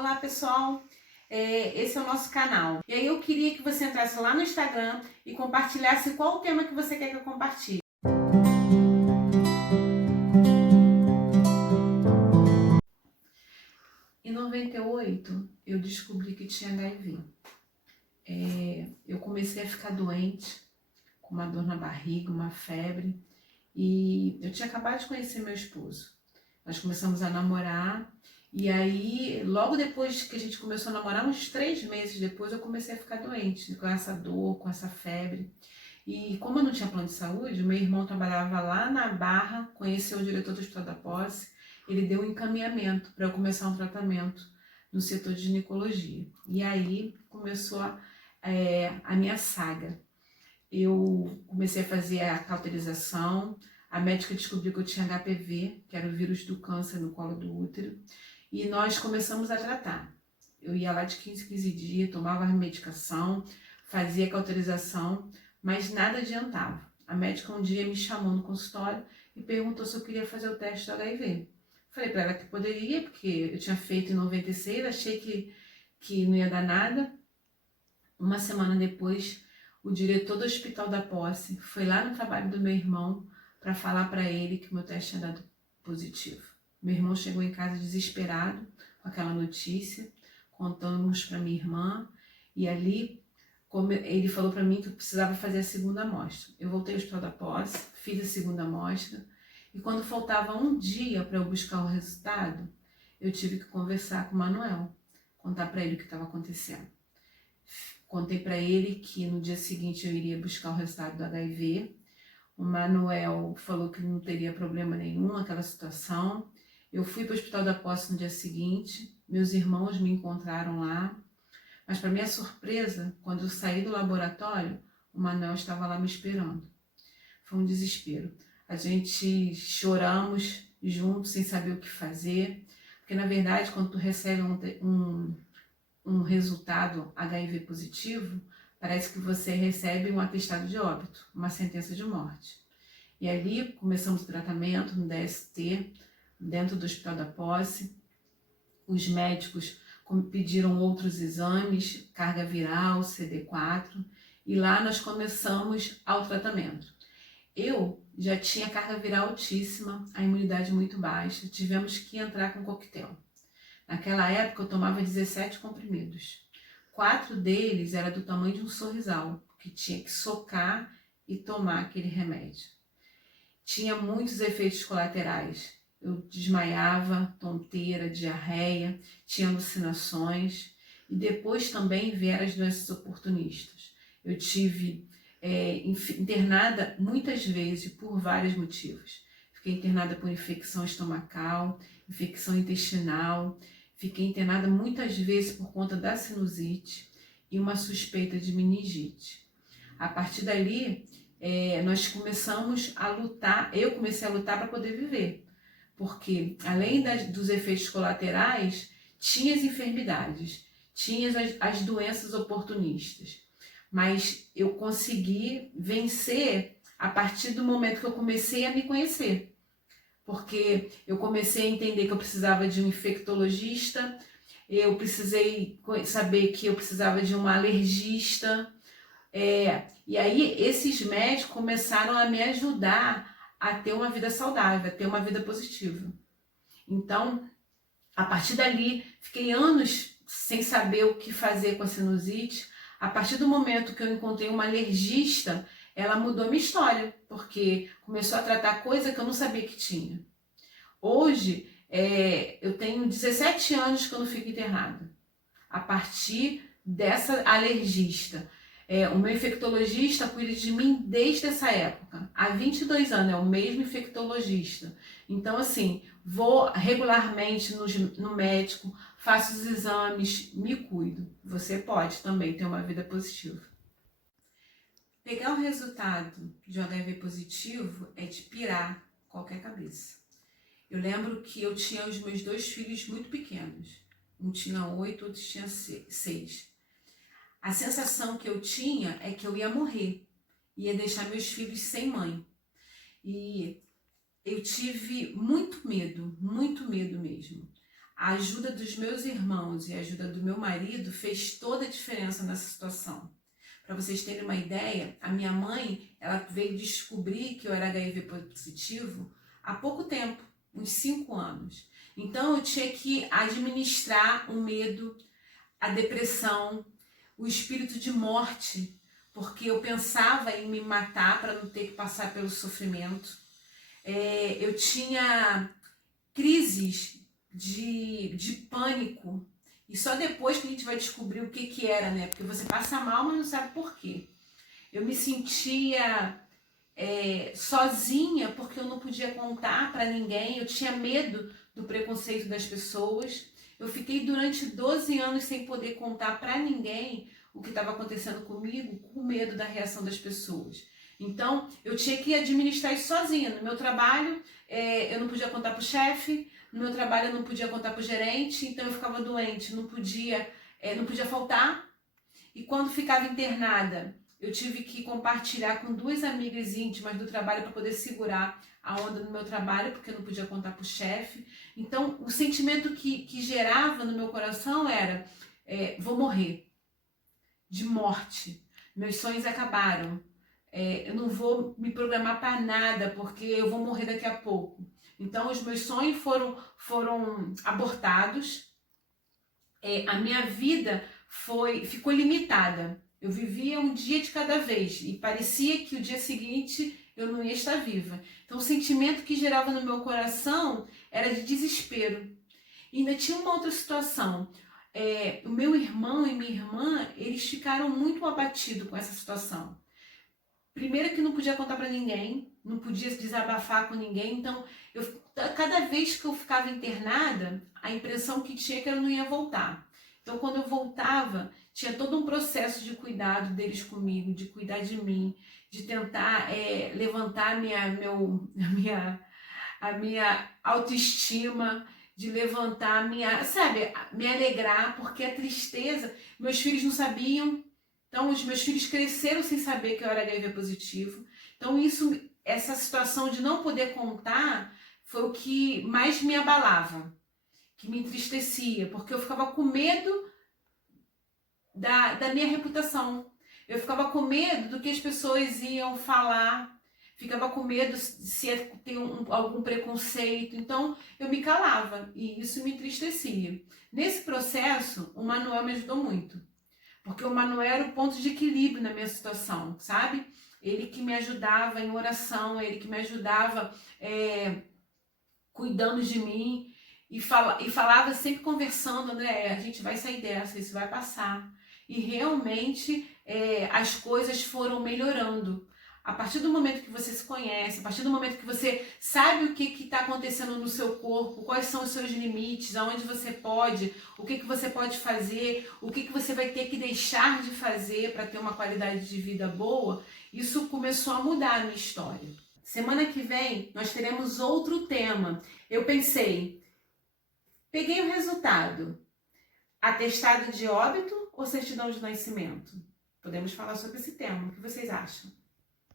Olá pessoal, esse é o nosso canal. E aí eu queria que você entrasse lá no Instagram e compartilhasse qual o tema que você quer que eu compartilhe. Em 98 eu descobri que tinha HIV. Eu comecei a ficar doente, com uma dor na barriga, uma febre, e eu tinha acabado de conhecer meu esposo. Nós começamos a namorar. E aí, logo depois que a gente começou a namorar, uns 3 meses depois, eu comecei a ficar doente, com essa dor, com essa febre. E como eu não tinha plano de saúde, meu irmão trabalhava lá na Barra, conheceu o diretor do Hospital da Posse, ele deu um encaminhamento para eu começar um tratamento no setor de ginecologia. E aí começou a minha saga. Eu comecei a fazer a cauterização, a médica descobriu que eu tinha HPV, que era o vírus do câncer no colo do útero, e nós começamos a tratar. Eu ia lá de 15 em 15 dias, tomava a medicação, fazia a cauterização, mas nada adiantava. A médica um dia me chamou no consultório e perguntou se eu queria fazer o teste do HIV. Falei para ela que poderia, porque eu tinha feito em 96, achei que não ia dar nada. Uma semana depois, o diretor do Hospital da Posse foi lá no trabalho do meu irmão para falar para ele que o meu teste tinha dado positivo. Meu irmão chegou em casa desesperado com aquela notícia, contamos para minha irmã, e ali ele falou para mim que eu precisava fazer a segunda amostra. Eu voltei ao Hospital da Posse, fiz a segunda amostra, e quando faltava um dia para eu buscar o resultado, eu tive que conversar com o Manuel, contar para ele o que estava acontecendo. Contei para ele que no dia seguinte eu iria buscar o resultado do HIV. O Manuel falou que não teria problema nenhum naquela situação. Eu fui para o Hospital da Posse no dia seguinte, meus irmãos me encontraram lá, mas para minha surpresa, quando eu saí do laboratório, o Manuel estava lá me esperando. Foi um desespero. A gente choramos juntos, sem saber o que fazer, porque na verdade quando tu recebe um resultado HIV positivo, parece que você recebe um atestado de óbito, uma sentença de morte. E ali começamos o tratamento no DST, dentro do Hospital da Posse. Os médicos pediram outros exames, carga viral, CD4, e lá nós começamos ao tratamento. Eu já tinha carga viral altíssima, a imunidade muito baixa, tivemos que entrar com coquetel. Naquela época eu tomava 17 comprimidos. 4 deles era do tamanho de um sorrisal, que tinha que socar e tomar aquele remédio. Tinha muitos efeitos colaterais. Eu desmaiava, tonteira, diarreia, tinha alucinações, e depois também vieram as doenças oportunistas. Eu tive internada muitas vezes por vários motivos. Fiquei internada por infecção estomacal, infecção intestinal, fiquei internada muitas vezes por conta da sinusite e uma suspeita de meningite. A partir dali, nós começamos a lutar, eu comecei a lutar para poder viver, porque além dos efeitos colaterais, tinha as enfermidades, tinha as doenças oportunistas, mas eu consegui vencer a partir do momento que eu comecei a me conhecer, porque eu comecei a entender que eu precisava de um infectologista, eu precisei saber que eu precisava de um alergista, e aí esses médicos começaram a me ajudar a ter uma vida saudável, a ter uma vida positiva. Então, a partir dali, fiquei anos sem saber o que fazer com a sinusite. A partir do momento que eu encontrei uma alergista, ela mudou minha história, porque começou a tratar coisa que eu não sabia que tinha. Hoje, eu tenho 17 anos que eu não fico internada, a partir dessa alergista. O meu infectologista cuida de mim desde essa época. Há 22 anos é o mesmo infectologista. Então, assim, vou regularmente no médico, faço os exames, me cuido. Você pode também ter uma vida positiva. Pegar o resultado de um HIV positivo é de pirar qualquer cabeça. Eu lembro que eu tinha os meus 2 filhos muito pequenos. Um tinha 8, outro tinha 6. A sensação que eu tinha é que eu ia morrer, ia deixar meus filhos sem mãe. E eu tive muito medo mesmo. a ajuda dos meus irmãos e a ajuda do meu marido fez toda a diferença nessa situação. Para vocês terem uma ideia, a minha mãe, ela veio descobrir que eu era HIV positivo há pouco tempo, uns 5 anos. Então eu tinha que administrar o medo, a depressão, o espírito de morte, porque eu pensava em me matar para não ter que passar pelo sofrimento. Eu tinha crises de pânico, e só depois que a gente vai descobrir o que era, né? Porque você passa mal, mas não sabe por quê. Eu me sentia sozinha porque eu não podia contar para ninguém, eu tinha medo do preconceito das pessoas. Eu fiquei durante 12 anos sem poder contar para ninguém o que estava acontecendo comigo, com medo da reação das pessoas. Então, eu tinha que administrar isso sozinha. No meu trabalho, eu não podia contar para o chefe, no meu trabalho eu não podia contar para o gerente, então eu ficava doente, não podia faltar. E quando ficava internada, eu tive que compartilhar com 2 amigas íntimas do trabalho para poder segurar a onda no meu trabalho, porque eu não podia contar para o chefe. Então, o sentimento que gerava no meu coração era, vou morrer, de morte. Meus sonhos acabaram. Eu não vou me programar para nada, porque eu vou morrer daqui a pouco. Então, os meus sonhos foram abortados. A minha vida ficou limitada. Eu vivia um dia de cada vez e parecia que o dia seguinte eu não ia estar viva. Então, o sentimento que gerava no meu coração era de desespero. E ainda tinha uma outra situação. O meu irmão e minha irmã, eles ficaram muito abatidos com essa situação. Primeiro que não podia contar para ninguém, não podia se desabafar com ninguém, então cada vez que eu ficava internada, a impressão que tinha é que eu não ia voltar. Então quando eu voltava, tinha todo um processo de cuidado deles comigo, de cuidar de mim, de tentar levantar a minha autoestima, de levantar me alegrar, porque a tristeza, meus filhos não sabiam. Então, os meus filhos cresceram sem saber que eu era HIV positivo. Então, essa situação de não poder contar foi o que mais me abalava, que me entristecia, porque eu ficava com medo da minha reputação. Eu ficava com medo do que as pessoas iam falar, ficava com medo se ia ter algum preconceito. Então, eu me calava e isso me entristecia. Nesse processo, o Manuel me ajudou muito. Porque o Manuel era o ponto de equilíbrio na minha situação, sabe? Ele que me ajudava em oração, ele que me ajudava cuidando de mim e falava sempre conversando, André, a gente vai sair dessa, isso vai passar. E realmente as coisas foram melhorando. A partir do momento que você se conhece, a partir do momento que você sabe o que está acontecendo no seu corpo, quais são os seus limites, aonde você pode, o que você pode fazer, o que você vai ter que deixar de fazer para ter uma qualidade de vida boa, isso começou a mudar a minha história. Semana que vem nós teremos outro tema. Eu pensei, peguei o resultado, atestado de óbito ou certidão de nascimento? Podemos falar sobre esse tema, o que vocês acham?